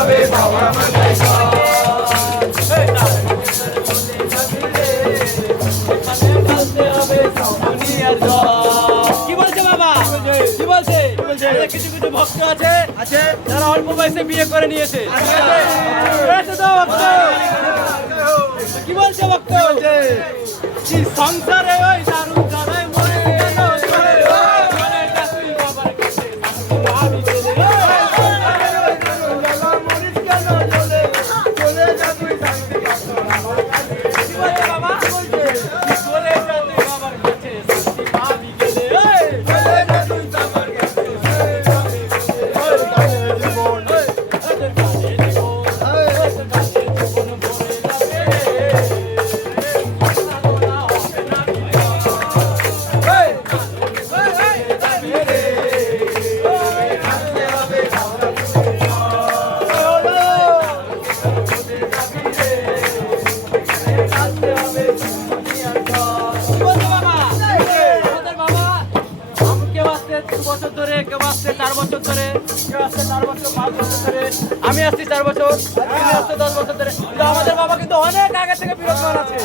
হবে বাবা মাথায় কি বলছে বাবা? কি বলছে? কিছু কিছু ভক্ত আছে যারা অল্প বয়সে বিয়ে করে নিয়েছে। কি বলছে ভক্ত? কি সংসারে ওই দারুণ জ্বালায় মরে গেল চলে চলে যা তুই বাবার কাছে আমি চলে কি বলছে বাবা? চলে যা তুই বাবার কাছে শান্তি পাবি গেলে বছর ধরে, কেউ আসছে 4 বছর ধরে, কেউ আসছে 4 বছর 5 বছর ধরে, আমি আসছি 4 বছর, তিনি আসছে 10 বছর ধরে। কিন্তু আমাদের বাবা কিন্তু অনেক আগে থেকে বিরোধ আছে।